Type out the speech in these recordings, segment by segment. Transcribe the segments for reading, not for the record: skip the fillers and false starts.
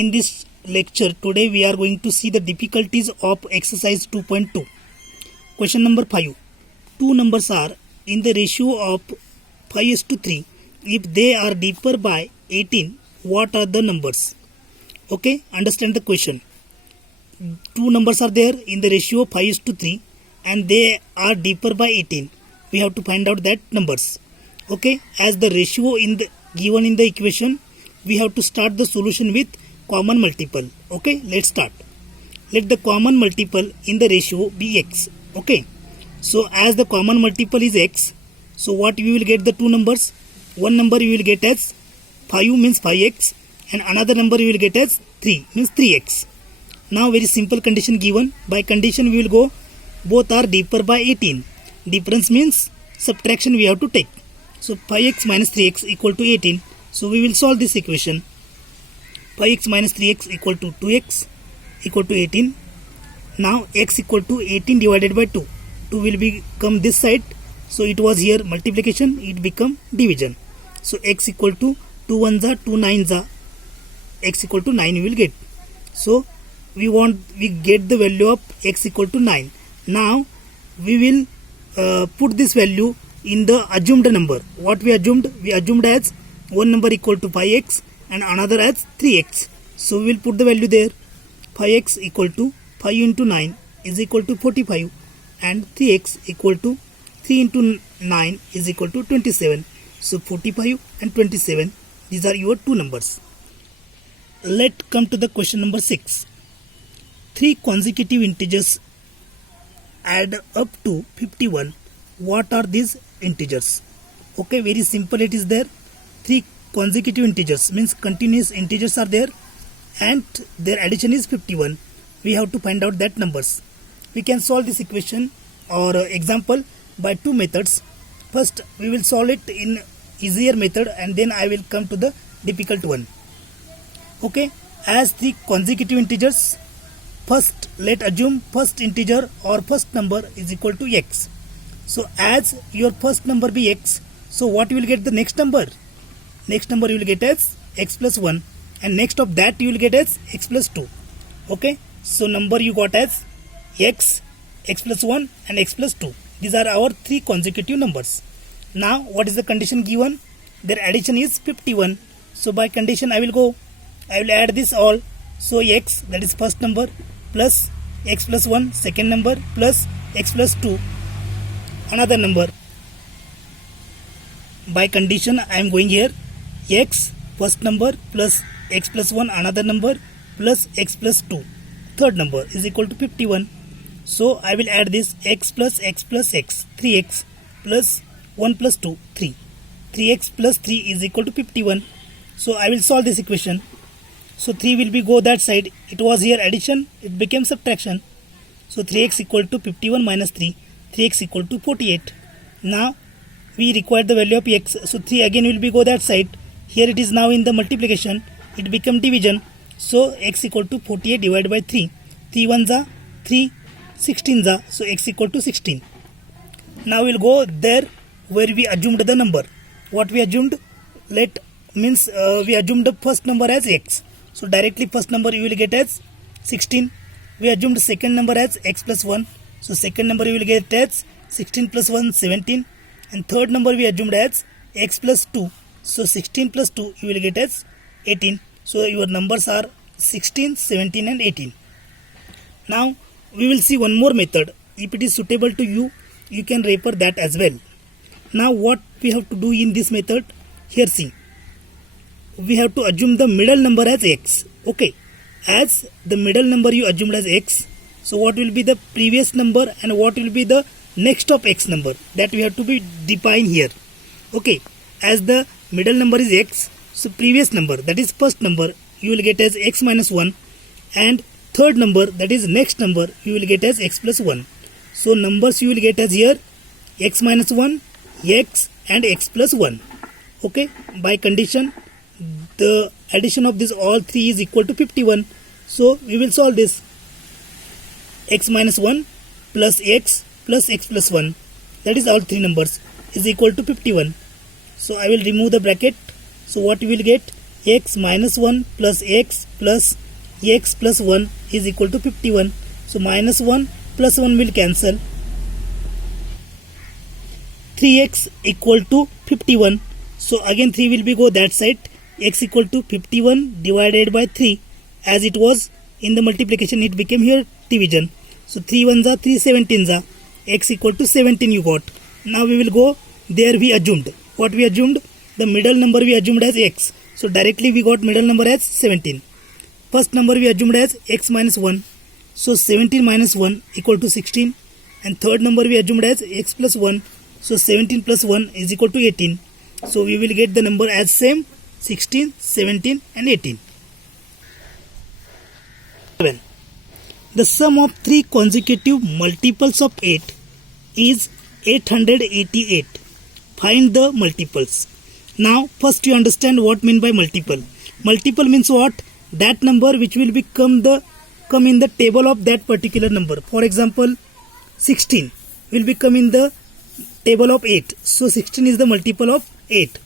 in this lecture today we are going to see the difficulties of exercise 2.2. Question number 5. Two numbers are in the ratio of 5:3. If they are deeper by 18, what are the numbers? Okay, understand the question. Two numbers are there in the ratio 5:3 and they are deeper by 18. We have to find out that numbers. Okay, as the ratio given in the equation, we have to start the solution with common multiple. Okay, let's start. Let the common multiple in the ratio be x. Okay, so as the common multiple is x, so what we will get the two numbers? One number you will get as 5 means 5x and another number you will get as 3 means 3x. Now very simple condition given. By condition we will go both are deeper by 18. Difference means subtraction we have to take. So 5x minus 3x equal to 18. So we will solve this equation. 5x minus 3x equal to 2x equal to 18. Now x equal to 18 divided by 2. 2 will become this side. So it was here multiplication, it become division. So x equal to 2 1s are 2 9s are, x equal to 9 we will get. So we get the value of x equal to 9. Now we will put this value in the assumed number. What we assumed? We assumed as one number equal to 5x and another as 3x. So we will put the value there. 5x equal to 5 into 9 is equal to 45 and 3x equal to 3 into 9 is equal to 27. So 45 and 27, these are your two numbers. Let's come to the question number 6. Three consecutive integers add up to 51. What are these integers? Okay, very simple it is there. Three consecutive integers means continuous integers are there and their addition is 51. We have to find out that numbers. We can solve this equation or example by two methods. First we will solve it in easier method and then I will come to the difficult one. Okay, as the consecutive integers, first let assume first integer or first number is equal to x. So as your first number be x, so what you will get the next number? Next number you will get as x plus 1 and next of that you will get as x plus 2. Okay, so number you got as x, x plus 1 and x plus 2. These are our three consecutive numbers. Now what is the condition given? Their addition is 51. So by condition I will add this all. So x, that is first number, plus x plus 1 second number, plus x plus 2 another number. By condition I am going here x first number plus x plus 1 another number plus x plus 2 third number is equal to 51. So I will add this x plus x plus x, 3x plus 1 plus 2, 3. 3x plus 3 is equal to 51. So I will solve this equation. So 3 will go that side. It was here addition, it became subtraction. So 3x equal to 51 minus 3, 3x equal to 48. Now we require the value of x. So 3 again will go that side. Here it is now in the multiplication, it become division. So x equal to 48 divided by 3. 3 1s are 3, 16s are, so x equal to 16. Now we'll go there where we assumed the number. What we assumed? We assumed the first number as x. So directly first number you will get as 16. We assumed second number as x plus 1. So second number you will get as 16 plus 1, 17. And third number we assumed as x plus 2. So 16 plus 2 you will get as 18. So your numbers are 16, 17 and 18. Now we will see one more method. If it is suitable to you, you can refer that as well. Now what we have to do in this method? Here see. We have to assume the middle number as x. Okay. As the middle number you assumed as x. So what will be the previous number and what will be the next of x number? That we have to be defined here. Okay. As the middle number is x. So previous number, that is first number, you will get as x minus 1 and third number, that is next number, you will get as x plus 1. So numbers you will get as here x minus 1, x and x plus 1. Okay, by condition the addition of this all three is equal to 51. So we will solve this. X minus 1 plus x plus 1, that is all three numbers, is equal to 51. So I will remove the bracket. So what we will get? x minus 1 plus x plus 1 is equal to 51. So minus 1 plus 1 will cancel. 3x equal to 51. So again 3 will be go that side. X equal to 51 divided by 3. As it was in the multiplication, it became here division. So 3 ones are 3 17s are. X equal to 17 you got. Now we will go there. We assumed. What we assumed? The middle number we assumed as x. So directly we got middle number as 17. First number we assumed as x minus 1. So 17 minus 1 equal to 16. And third number we assumed as x plus 1. So 17 plus 1 is equal to 18. So we will get the number as same 16, 17 and 18. The sum of three consecutive multiples of 8 is 888. Find the multiples. Now first you understand what mean by multiple. Multiple means what? That number which will come in the table of that particular number. For example, 16 will become in the table of 8. So 16 is the multiple of 8.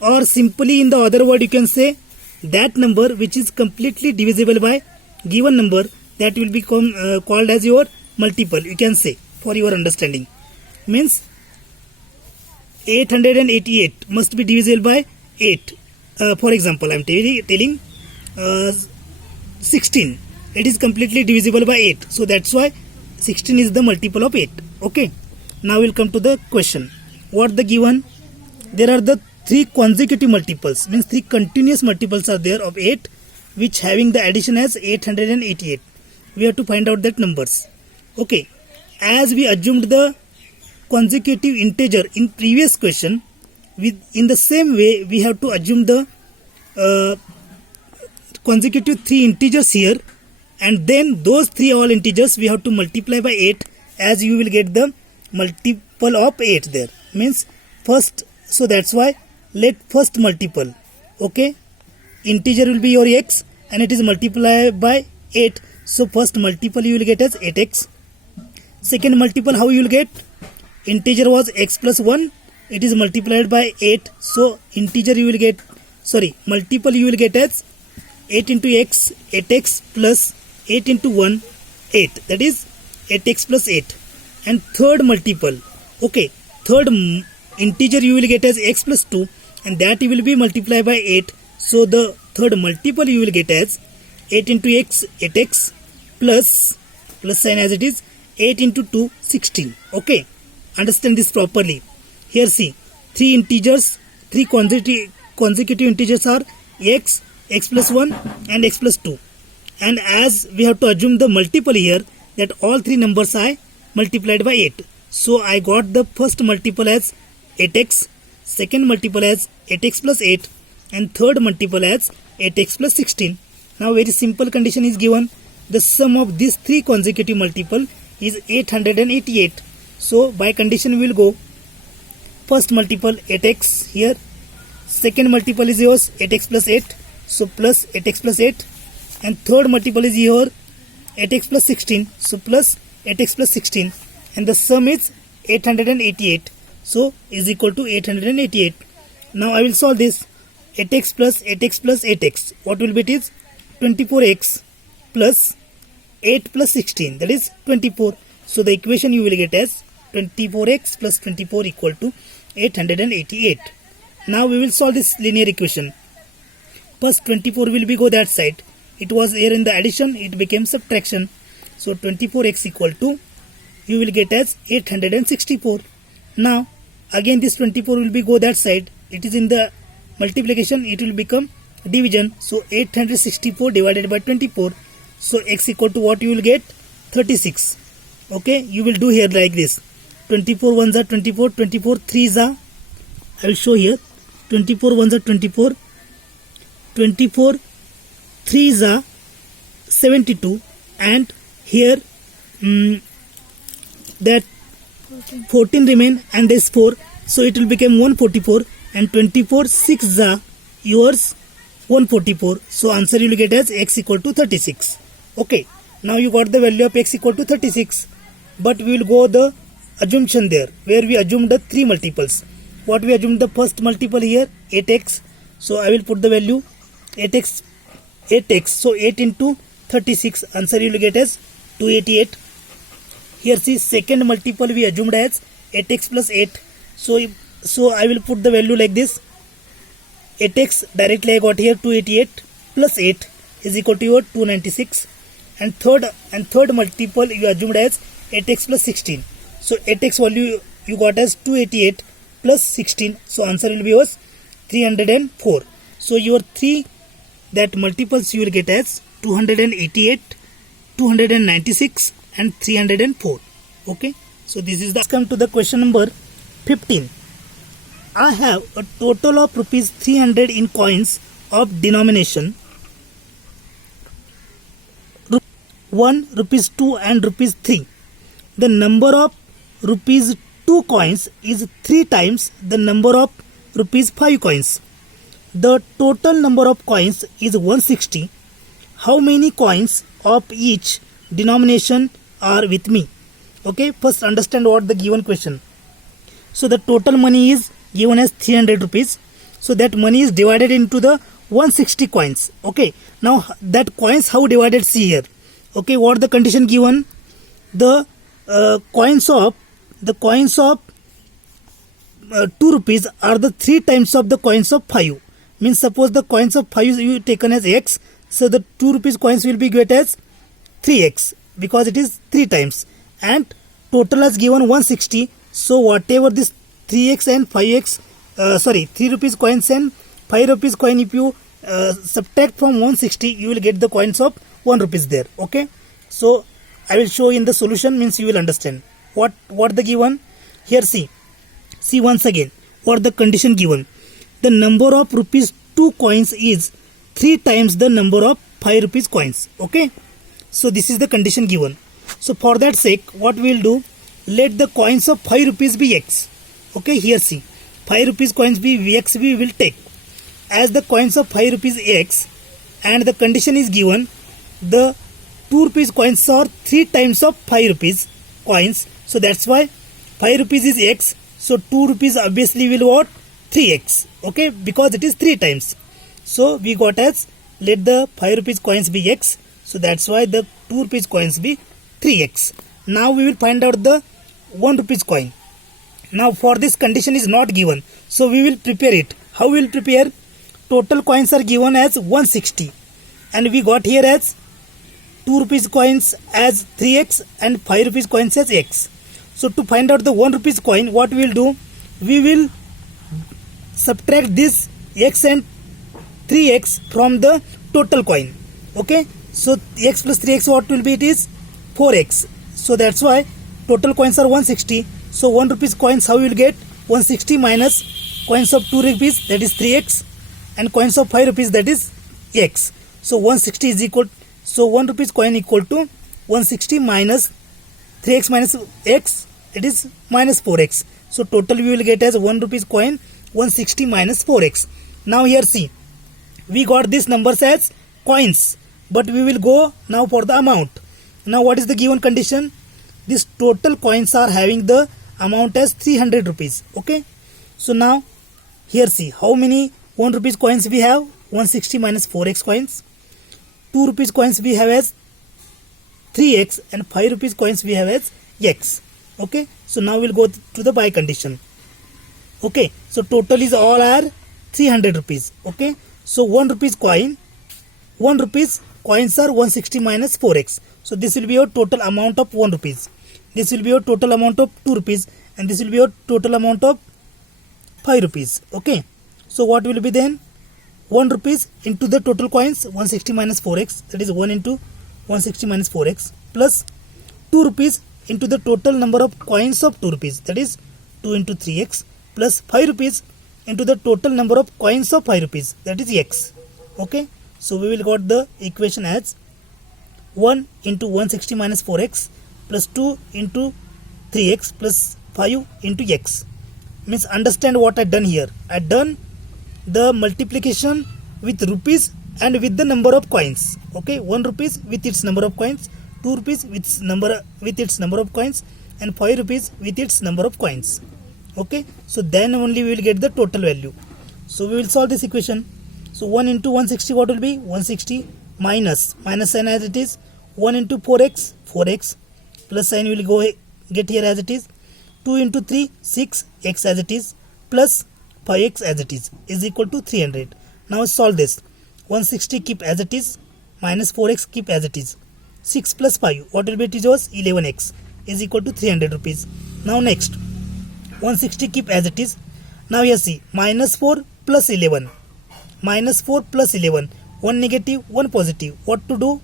Or simply in the other word you can say that number which is completely divisible by given number, that will become called as your multiple. You can say for your understanding. Means 888 must be divisible by 8. For example, I am telling 16. It is completely divisible by 8. So that's why 16 is the multiple of 8. Okay. Now we'll come to the question. What the given? There are the three consecutive multiples. Means three continuous multiples are there of 8, which having the addition as 888. We have to find out that numbers. Okay. As we assumed the consecutive integer in previous question, in the same way we have to assume the consecutive three integers here, and then those three all integers we have to multiply by 8, as you will get the multiple of 8 there. Means first, so that's why let first multiple. Okay, integer will be your x and it is multiplied by 8. So first multiple you will get as 8x. Second multiple how you will get? Integer was x plus 1, it is multiplied by 8. So integer you will get, multiple you will get as 8 into x, 8x plus 8 into 1, 8. That is 8x plus 8. And third multiple, okay, third integer you will get as x plus 2, and that will be multiplied by 8. So the third multiple you will get as 8 into x, 8x plus sign as it is 8 into 2, 16. Okay, understand this properly. Here see, three integers, three consecutive integers are x, x plus 1 and x plus 2. And as we have to assume the multiple here, that all three numbers are multiplied by 8. So I got the first multiple as 8x, second multiple as 8x plus 8, and third multiple as 8x plus 16. Now very simple condition is given. The sum of these three consecutive multiple is 888. So by condition we will go. First multiple 8x here. Second multiple is yours 8x plus 8. So plus 8x plus 8. And third multiple is your 8x plus 16. So plus 8x plus 16. And the sum is 888. So is equal to 888. Now I will solve this. 8x plus 8x plus 8x. What will be it is? 24x plus 8 plus 16. That is 24. So the equation you will get as 24x plus 24 equal to 888. Now we will solve this linear equation. First 24 will be go that side. It was here in the addition, it became subtraction. So 24x equal to, you will get as 864. Now again this 24 will be go that side. It is in the multiplication, it will become division. So 864 divided by 24. So x equal to what you will get? 36. Okay, you will do here like this. 24 ones are 24, 24 threes are, I will show here. 24 ones are 24, 24 threes are 72, and here that 14 remain and this 4, so it will become 144, and 24 6 are yours 144. So answer you will get as x equal to 36. Okay, now you got the value of x equal to 36, but we will go the assumption there where we assume the three multiples. What we assume? The first multiple here 8x. So I will put the value 8x, so 8 into 36, answer you will get as 288. Here see, second multiple we assumed as 8x plus 8, so I will put the value like this. 8x directly I got here 288 plus 8 is equal to your 296, and third multiple you assumed as 8x plus 16, so 8x value you got as 288 plus 16, so answer will be yours 304. So your three that multiples you will get as 288, 296 and 304. Okay, so this is the. Let's come to the question number 15. I have a total of rupees 300 in coins of denomination 1, rupees 2 and rupees 3. The number of rupees 2 coins is 3 times the number of rupees 5 coins. The total number of coins is 160. How many coins of each denomination are with me? Okay, first understand what the given question. So the total money is given as 300 rupees. So that money is divided into the 160 coins. Okay, now that coins how divided, see here. Okay, what the condition given? The coins of 2 rupees are the 3 times of the coins of 5. Means suppose the coins of 5 you taken as x, so the 2 rupees coins will be get as 3x because it is 3 times, and total is given 160. So whatever this 3x and 5x 3 rupees coins and 5 rupees coin, if you subtract from 160, you will get the coins of 1 rupees there. Okay, so I will show in the solution, means you will understand what the given here. See once again what the condition given. The number of rupees 2 coins is 3 times the number of 5 rupees coins. Okay, so this is the condition given. So for that sake, what we will do, let the coins of 5 rupees be x. Okay, here see, 5 rupees coins be x we will take as the coins of 5 rupees x, and the condition is given the 2 rupees coins are 3 times of 5 rupees coins. So that's why 5 rupees is x, so 2 rupees obviously will what, 3x. Okay, because it is 3 times. So we got as, let the 5 rupees coins be x, so that's why the 2 rupees coins be 3x. Now we will find out the 1 rupees coin. Now for this condition is not given, so we will prepare it. How we will prepare? Total coins are given as 160, and we got here as 2 rupees coins as 3x and 5 rupees coins as x. So to find out the 1 rupees coin, what we will do, we will subtract this x and 3x from the total coin. Okay, so x plus 3x what will be? It is 4x. So that's why total coins are 160. So 1 rupees coins how you will get? 160 minus coins of 2 rupees, that is 3x, and coins of 5 rupees, that is x. So 160 is equal, so 1 rupees coin equal to 160 minus 3x minus x, it is minus 4x. So total we will get as 1 rupees coin 160 minus 4x. Now here see, we got these numbers as coins, but we will go now for the amount. Now what is the given condition? These total coins are having the amount as 300 rupees. Okay, so now here see how many 1 rupees coins we have. 160 minus 4x coins. 2 rupees coins we have as 3x, and 5 rupees coins we have as x. Okay, so now we'll go to the by condition. Okay, so total is all are 300 rupees. Okay, so 1 rupees coins are 160 minus 4x. So this will be your total amount of 1 rupees. This will be your total amount of 2 rupees, and this will be your total amount of 5 rupees. Okay, so what will be then? 1 rupees into the total coins 160 minus 4x, that is 1 into 160 minus 4x, plus 2 rupees into the total number of coins of 2 rupees, that is 2 into 3x, plus 5 rupees into the total number of coins of 5 rupees, that is x. Okay, so we will got the equation as 1 into 160 minus 4x plus 2 into 3x plus 5 into x. Means understand what I done here. I done the multiplication with rupees and with the number of coins. Okay, 1 rupees with its number of coins, 2 rupees with its number of coins, and 5 rupees with its number of coins. Okay, so then only we will get the total value. So we will solve this equation. So 1 into 160 what will be? 160 minus sign as it is. 1 into 4x, 4x, plus sign will go get here as it is. 2 into 3, 6x as it is, plus 5x as it is equal to 300. Now solve this. 160 keep as it is, minus 4x keep as it is. 6 plus 5, what will be? It was 11x is equal to 300 rupees. Now next, 160 keep as it is. Now here see, minus 4 plus 11. Minus 4 plus 11. 1 negative, 1 positive. What to do?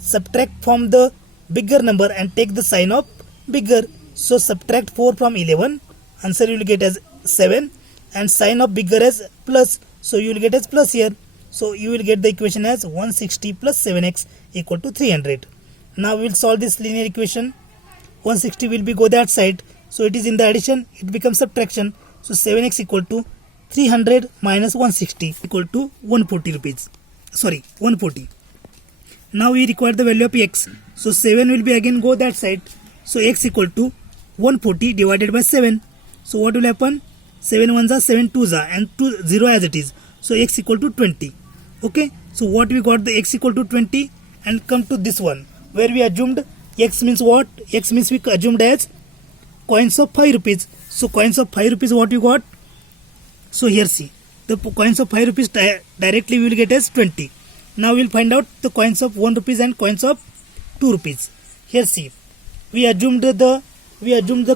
Subtract from the bigger number and take the sign of bigger. So subtract 4 from 11. Answer you will get as 7. And sign of bigger as plus. So you will get as plus here. So you will get the equation as 160 plus 7x equal to 300. Now we will solve this linear equation. 160 will be go that side. So it is in the addition. It becomes subtraction. So 7x equal to 300 minus 160 equal to 140 rupees. Sorry, 140. Now we require the value of x. So 7 will be again go that side. So x equal to 140 divided by 7. So what will happen? 7 1s are 7 2s are and 0 as it is. So x equal to 20. Okay. So what we got? The x equal to 20 and come to this one where we assumed x means what? X means we assumed as coins of 5 rupees. So coins of 5 rupees what we got? So here see, the coins of 5 rupees directly we will get as 20. Now we will find out the coins of 1 rupees and coins of 2 rupees. Here see, we assumed the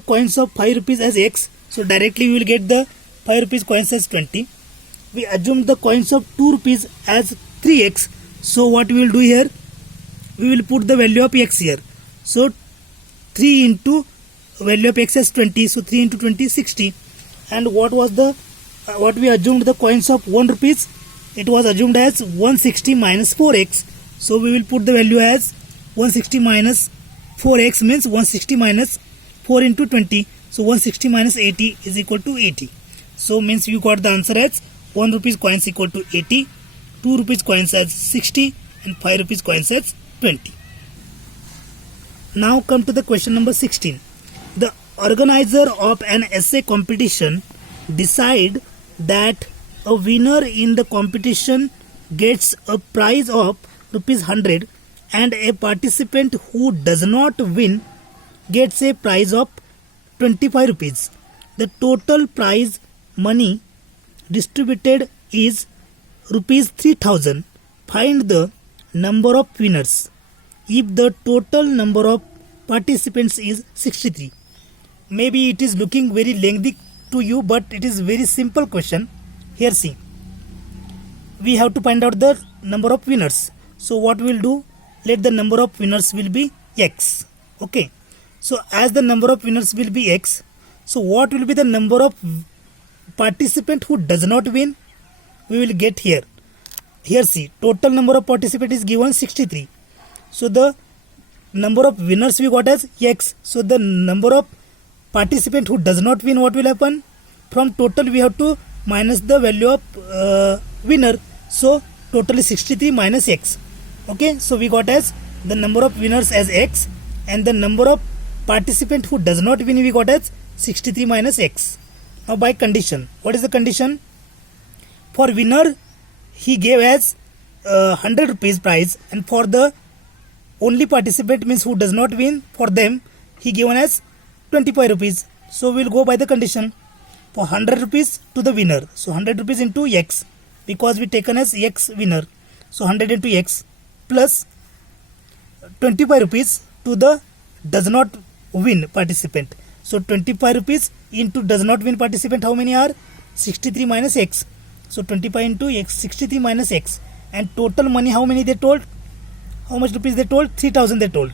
coins of 5 rupees as x. So directly we will get the 5 rupees coins as 20. We assumed the coins of 2 rupees as 3x. So what we will do here? We will put the value of x here. So 3 into value of x as 20. So 3 into 20 60. And what was the what we assumed the coins of 1 rupees? It was assumed as 160 minus 4x. So we will put the value as 160 minus 4x means 160 minus 4 into 20. So 160 minus 80 is equal to 80. So means you got the answer as 1 rupees coins equal to 80, 2 rupees coins as 60 and 5 rupees coins as 20. Now come to the question number 16. The organizer of an essay competition decide that a winner in the competition gets a prize of rupees 100 and a participant who does not win gets a prize of 25 rupees. The total prize money distributed is rupees 3000. Find the number of winners if the total number of participants is 63. Maybe it is looking very lengthy to you, but it is very simple question. Here see, we have to find out the number of winners. So what we will do? Let the number of winners will be x. Okay. So as the number of winners will be x, so what will be the number of participant who does not win? We will get here. Here see, total number of participant is given 63. So the number of winners we got as x. So the number of participant who does not win, what will happen? From total we have to minus the value of winner. So total is 63 minus x. Okay, so we got as the number of winners as x and the number of participant who does not win we got as 63 minus x. Now by condition, what is the condition? For winner he gave as 100 rupees prize, and for the only participant means who does not win, for them he given as 25 rupees. So we will go by the condition. For 100 rupees to the winner, so 100 rupees into x, because we taken as x winner, so 100 into x plus 25 rupees to the does not win participant. So 25 rupees into does not win participant, how many are? 63 minus x. So 25 into x, 63 minus x. And total money how many they told? How much rupees they told? 3000 they told.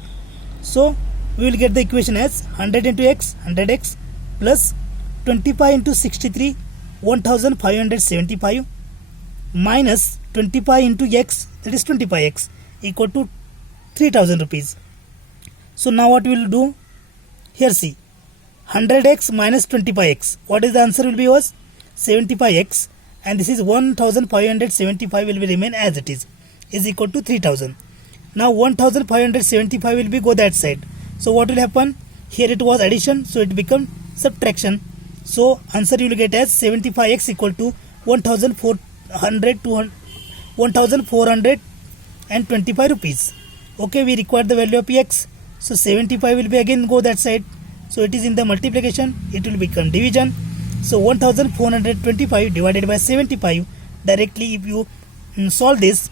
So we will get the equation as 100 into x, 100x plus 25 into 63, 1575 minus 25 into x, that is 25x, equal to 3000 rupees. So now what we will do? Here see, 100x minus 25x. What is the answer will be? Was 75x, and this is 1575 will be remain as it is equal to 3000. Now 1575 will be go that side. So what will happen? Here it was addition, so it become subtraction. So answer you will get as 75x equal to 1425 rupees. Okay, we require the value of x. So 75 will be again go that side. So it is in the multiplication, it will become division. So 1425 divided by 75. Directly if you solve this,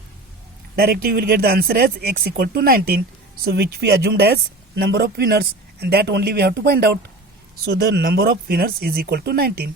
directly you will get the answer as x equal to 19. So which we assumed as number of winners, and that only we have to find out. So the number of winners is equal to 19.